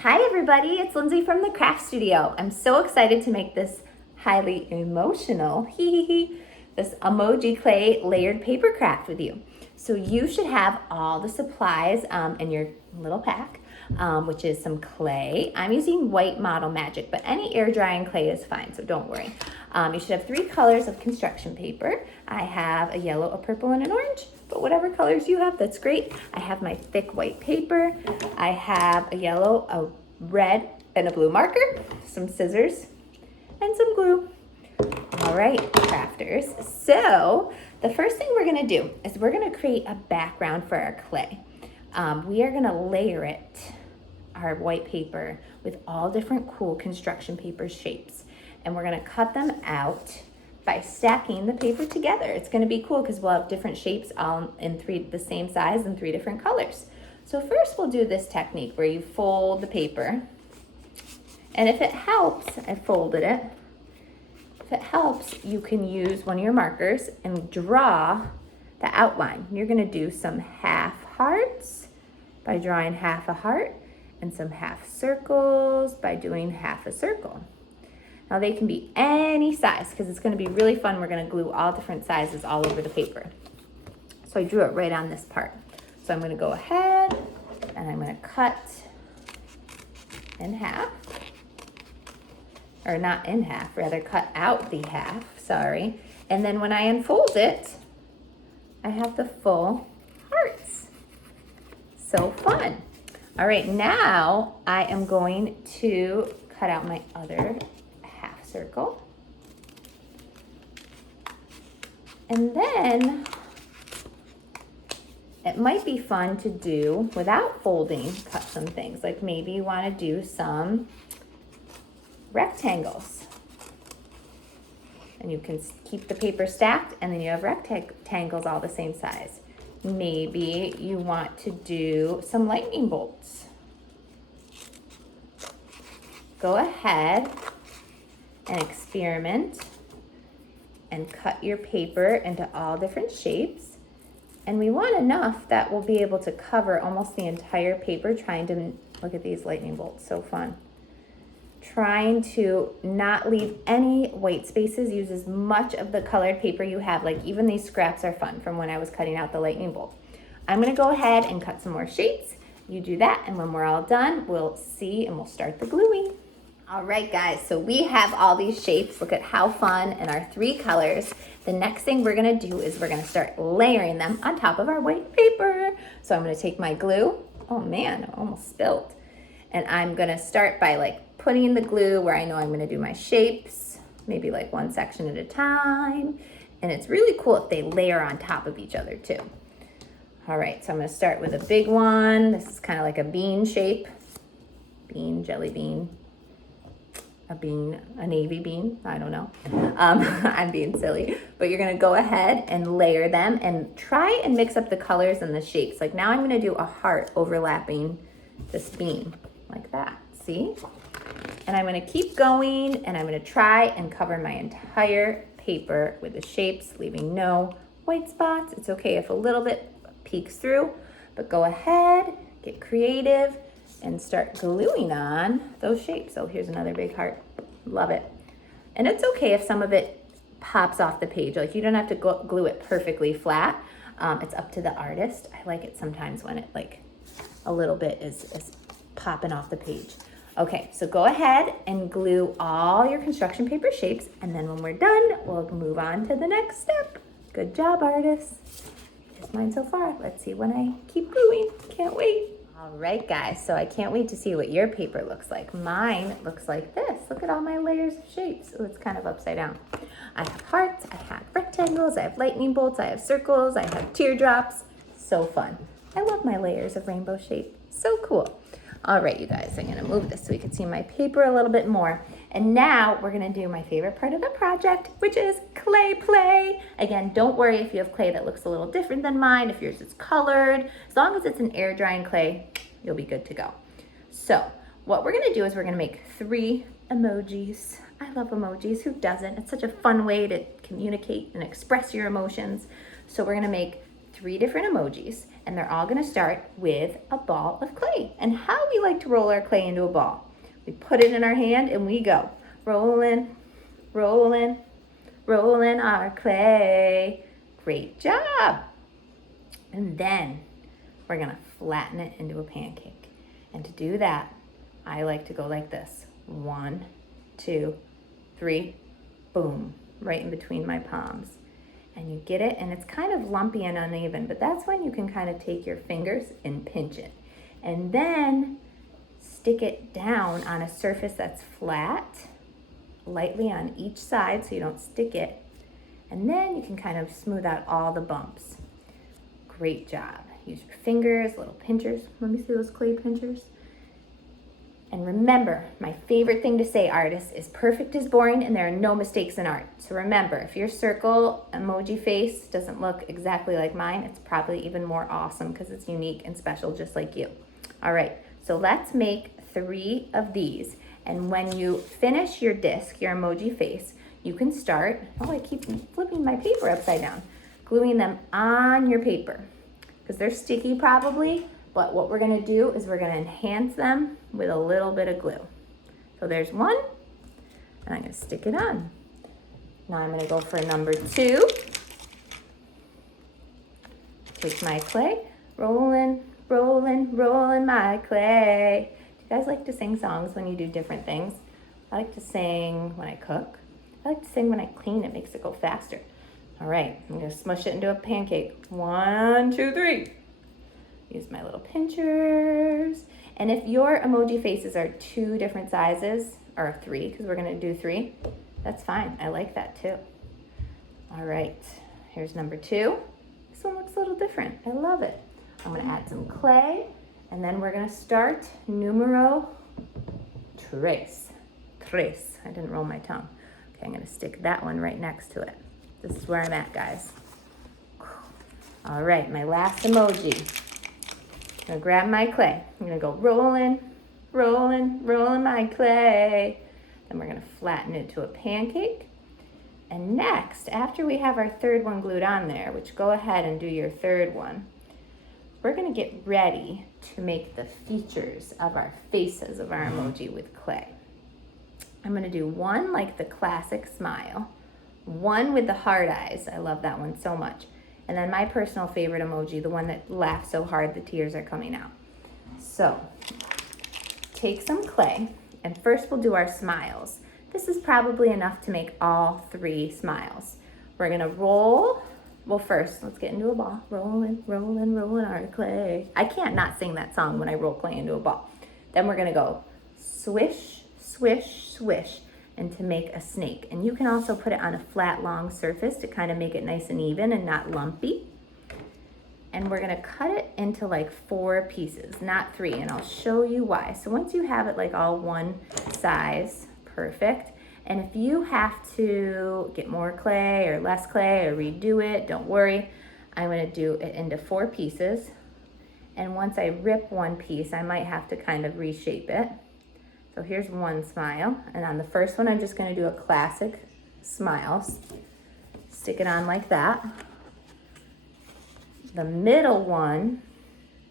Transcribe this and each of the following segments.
Hi everybody, it's Lindsay from the Craft Studio. I'm so excited to make this highly emotional, this emoji clay layered paper craft with you. So you should have all the supplies in your little pack, which is some clay. I'm using white Model Magic, but any air drying clay is fine, so don't worry. You should have 3 colors of construction paper. I have a yellow, a purple, and an orange. But whatever colors you have, that's great. I have my thick white paper. I have a yellow, a red, and a blue marker, some scissors, and some glue. All right, crafters. So the first thing we're gonna do is we're gonna create a background for our clay. We are gonna layer it, our white paper, with all different cool construction paper shapes. And we're gonna cut them out by stacking the paper together. It's gonna be cool because we'll have different shapes all in the same size and 3 different colors. So first we'll do this technique where you fold the paper. And if it helps, I folded it. If it helps, you can use one of your markers and draw the outline. You're gonna do some half hearts by drawing half a heart and some half circles by doing half a circle. Now they can be any size because it's going to be really fun. We're going to glue all different sizes all over the paper. So I drew it right on this part. So I'm going to go ahead and I'm going to cut in half. Or not in half, rather cut out the half, sorry. And then when I unfold it, I have the full hearts. So fun. All right, now I am going to cut out my other circle. And then it might be fun to do without folding, cut some things. Like maybe you want to do some rectangles. And you can keep the paper stacked and then you have rectangles all the same size. Maybe you want to do some lightning bolts. Go ahead and experiment and cut your paper into all different shapes. And we want enough that we'll be able to cover almost the entire paper trying to, look at these lightning bolts, so fun. Trying to not leave any white spaces, use as much of the colored paper you have, like even these scraps are fun from when I was cutting out the lightning bolt. I'm gonna go ahead and cut some more shapes. You do that, and when we're all done, we'll see and we'll start the gluing. All right, guys, so we have all these shapes. Look at how fun, and our 3 colors. The next thing we're gonna do is we're gonna start layering them on top of our white paper. So I'm gonna take my glue. Oh man, I almost spilled. And I'm gonna start by like putting the glue where I know I'm gonna do my shapes, maybe like one section at a time. And it's really cool if they layer on top of each other too. All right, so I'm gonna start with a big one. This is kind of like a bean shape. Bean, jelly bean. A bean, a navy bean, I don't know. I'm being silly, but you're gonna go ahead and layer them and try and mix up the colors and the shapes. Like now I'm gonna do a heart overlapping this bean, like that, see? And I'm gonna keep going and I'm gonna try and cover my entire paper with the shapes, leaving no white spots. It's okay if a little bit peeks through, but go ahead, get creative, and start gluing on those shapes. Oh, here's another big heart. Love it. And it's okay if some of it pops off the page. Like you don't have to glue it perfectly flat. It's up to the artist. I like it sometimes when it like a little bit is popping off the page. Okay, so go ahead and glue all your construction paper shapes. And then when we're done, we'll move on to the next step. Good job, artists. Here's mine so far. Let's see when I keep gluing. Can't wait. All right, guys, so I can't wait to see what your paper looks like. Mine looks like this. Look at all my layers of shapes. Oh, it's kind of upside down. I have hearts, I have rectangles, I have lightning bolts, I have circles, I have teardrops. So fun. I love my layers of rainbow shape. So cool. All right, you guys, I'm gonna move this so you can see my paper a little bit more. And now we're gonna do my favorite part of the project, which is clay play. Again, don't worry if you have clay that looks a little different than mine, if yours is colored. As long as it's an air drying clay, you'll be good to go. So what we're gonna do is we're gonna make 3 emojis. I love emojis, who doesn't? It's such a fun way to communicate and express your emotions. So we're gonna make 3 different emojis, and they're all gonna start with a ball of clay. And how we like to roll our clay into a ball. We put it in our hand and we go, rolling, rolling, rolling our clay. Great job. And then we're gonna flatten it into a pancake. And to do that, I like to go like this. 1, 2, 3, boom, right in between my palms. And you get it, and it's kind of lumpy and uneven, but that's when you can kind of take your fingers and pinch it. And then stick it down on a surface that's flat, lightly on each side so you don't stick it. And then you can kind of smooth out all the bumps. Great job. Use your fingers, little pinchers. Let me see those clay pinchers. And remember, my favorite thing to say, artists, is perfect is boring and there are no mistakes in art. So remember, if your circle emoji face doesn't look exactly like mine, it's probably even more awesome because it's unique and special just like you. All right, so let's make 3 of these. And when you finish your disc, your emoji face, you can start, I keep flipping my paper upside down, gluing them on your paper because they're sticky probably. But what we're gonna do is we're gonna enhance them with a little bit of glue. So there's 1, and I'm gonna stick it on. Now I'm gonna go for number 2. Take my clay, rolling, rolling, rolling my clay. Do you guys like to sing songs when you do different things? I like to sing when I cook. I like to sing when I clean, it makes it go faster. All right, I'm gonna smush it into a pancake. 1, 2, 3. Use my little pinchers. And if your emoji faces are 2 different sizes, or 3, because we're gonna do 3, that's fine. I like that too. All right, here's number 2. This one looks a little different. I love it. I'm gonna add some clay, and then we're gonna start numero 3. I didn't roll my tongue. Okay, I'm gonna stick that one right next to it. This is where I'm at, guys. All right, my last emoji. I'm gonna grab my clay. I'm gonna go rolling, rolling, rolling my clay. Then we're gonna flatten it to a pancake. And next, after we have our 3rd one glued on there, which go ahead and do your 3rd one, we're gonna get ready to make the features of our faces of our emoji with clay. I'm gonna do 1 like the classic smile, 1 with the hard eyes. I love that one so much. And then my personal favorite emoji, the one that laughs so hard the tears are coming out. So take some clay, and first we'll do our smiles. This is probably enough to make all 3 smiles. We're gonna roll. Well, first, let's get into a ball. Rolling, rolling, rolling our clay. I can't not sing that song when I roll clay into a ball. Then we're gonna go swish, swish, swish, and to make a snake. And you can also put it on a flat, long surface to kind of make it nice and even and not lumpy. And we're gonna cut it into like 4 pieces, not 3, and I'll show you why. So once you have it like all one size, perfect. And if you have to get more clay or less clay or redo it, don't worry. I'm gonna do it into 4 pieces. And once I rip one piece, I might have to kind of reshape it. So here's 1 smile, and on the first one, I'm just gonna do a classic smile. Stick it on like that. The middle one,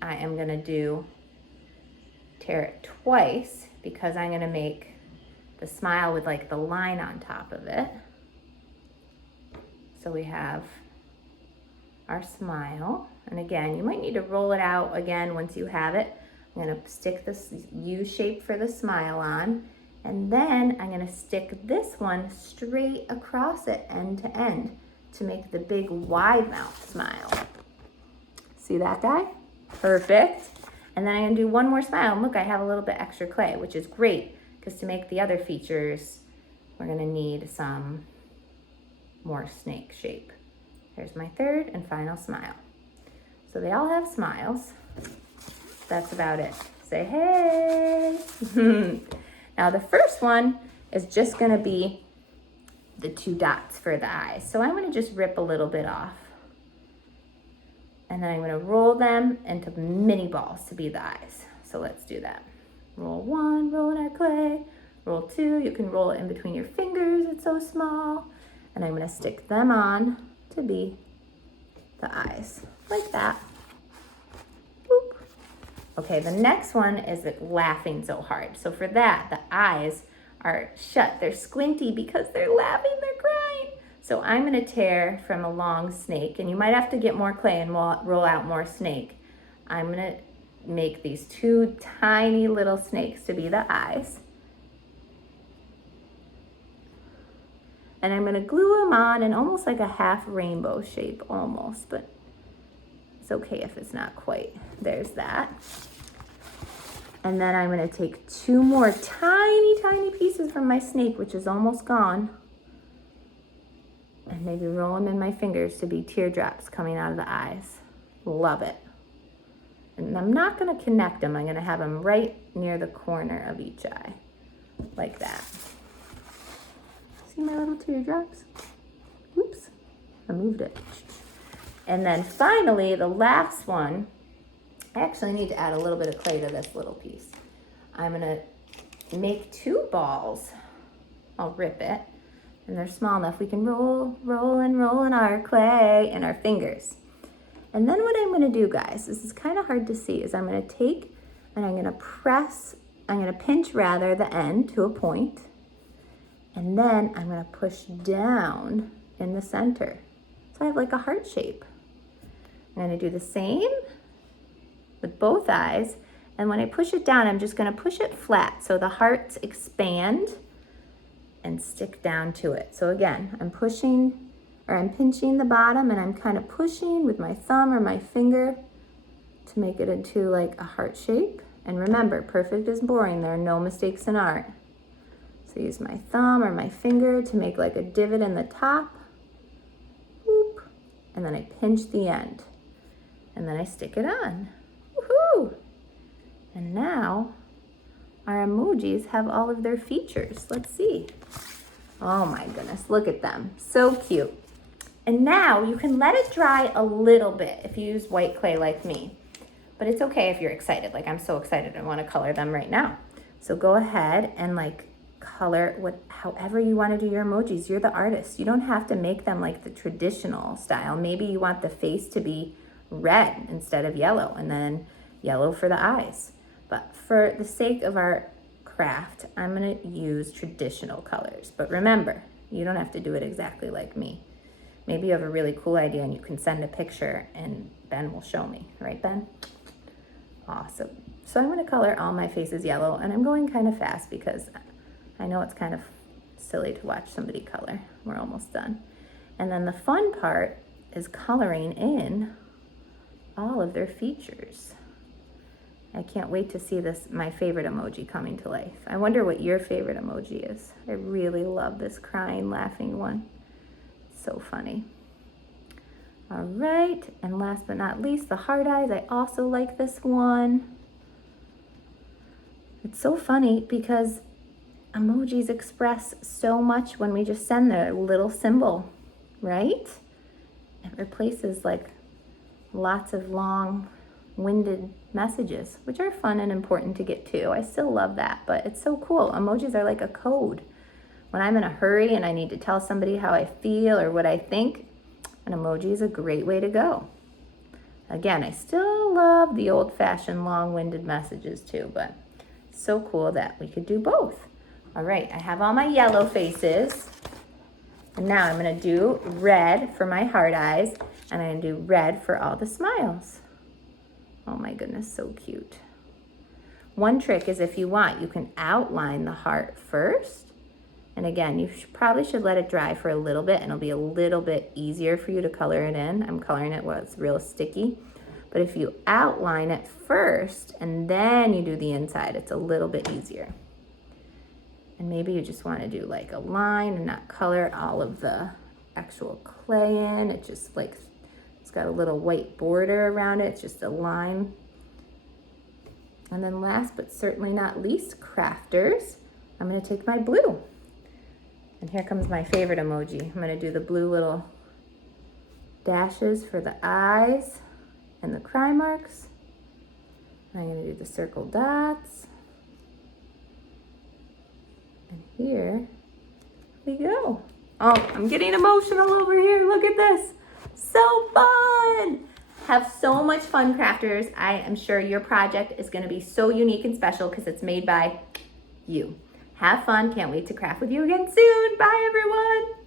I am gonna tear it twice because I'm gonna make the smile with like the line on top of it. So we have our smile, and again, you might need to roll it out again once you have it. I'm gonna stick this U shape for the smile on, and then I'm gonna stick this one straight across it end to end to make the big wide mouth smile. See that guy? Perfect. And then I'm gonna do 1 more smile, and look, I have a little bit extra clay, which is great, because to make the other features, we're gonna need some more snake shape. Here's my 3rd and final smile. So they all have smiles. That's about it. Say, hey. Now the first one is just gonna be the 2 dots for the eyes. So I'm gonna just rip a little bit off. And then I'm gonna roll them into mini balls to be the eyes. So let's do that. Roll 1, roll in our clay. Roll 2, you can roll it in between your fingers, it's so small. And I'm gonna stick them on to be the eyes. like that. Boop. Okay, the next one is laughing so hard. So for that, the eyes are shut. They're squinty because they're laughing, they're crying. So I'm gonna tear from a long snake, and you might have to get more clay and roll out more snake. I'm gonna make these two tiny little snakes to be the eyes. And I'm gonna glue them on in almost like a half rainbow shape, almost, but it's okay if it's not quite. There's that. And then I'm gonna take two more tiny pieces from my snake, which is almost gone, and maybe roll them in my fingers to be teardrops coming out of the eyes. Love it. And I'm not gonna connect them. I'm gonna have them right near the corner of each eye, like that. See my little teardrops? Oops, I moved it. And then finally, the last one, I actually need to add a little bit of clay to this little piece. I'm gonna make two balls. I'll rip it, and they're small enough we can roll in our clay in our fingers. And then what I'm gonna do, guys, this is kind of hard to see, is I'm gonna take and I'm gonna pinch rather the end to a point, and then I'm gonna push down in the center. So I have like a heart shape. I'm gonna do the same with both eyes, and when I push it down, I'm just gonna push it flat so the hearts expand and stick down to it. So again, I'm pinching the bottom, and I'm kind of pushing with my thumb or my finger to make it into like a heart shape. And remember, perfect is boring. There are no mistakes in art. So use my thumb or my finger to make like a divot in the top. Boop. And then I pinch the end. And then I stick it on. Woohoo! And now our emojis have all of their features. Let's see. Oh my goodness, look at them. So cute. And now you can let it dry a little bit if you use white clay like me. But it's okay if you're excited. Like I'm so excited, I want to color them right now. So go ahead and like color however you want to do your emojis. You're the artist. You don't have to make them like the traditional style. Maybe you want the face to be red instead of yellow, and then yellow for the eyes. But for the sake of our craft, I'm gonna use traditional colors. But remember, you don't have to do it exactly like me. Maybe you have a really cool idea and you can send a picture and Ben will show me, right Ben? Awesome. So I'm gonna color all my faces yellow, and I'm going kind of fast because I know it's kind of silly to watch somebody color. We're almost done. And then the fun part is coloring in all of their features. I can't wait to see my favorite emoji coming to life. I wonder what your favorite emoji is. I really love this crying, laughing one. So funny. All right, and last but not least, the heart eyes. I also like this one. It's so funny because emojis express so much when we just send the little symbol, right? It replaces like lots of long-winded messages, which are fun and important to get to. I still love that, but it's so cool. Emojis are like a code. When I'm in a hurry and I need to tell somebody how I feel or what I think, an emoji is a great way to go. Again, I still love the old-fashioned long-winded messages too, but so cool that we could do both. All right, I have all my yellow faces. And now I'm gonna do red for my heart eyes, and I'm gonna do red for all the smiles. Oh my goodness, so cute. One trick is if you want, you can outline the heart first. And again, you probably should let it dry for a little bit, and it'll be a little bit easier for you to color it in. I'm coloring it while it's real sticky. But if you outline it first and then you do the inside, it's a little bit easier. And maybe you just want to do like a line and not color all of the actual clay in. It just like, it's got a little white border around it. It's just a line. And then last but certainly not least, crafters. I'm going to take my blue. And here comes my favorite emoji. I'm going to do the blue little dashes for the eyes and the cry marks. I'm going to do the circle dots. And here we go. Oh, I'm getting emotional over here. Look at this. So fun. Have so much fun, crafters. I am sure your project is going to be so unique and special because it's made by you. Have fun. Can't wait to craft with you again soon. Bye, everyone.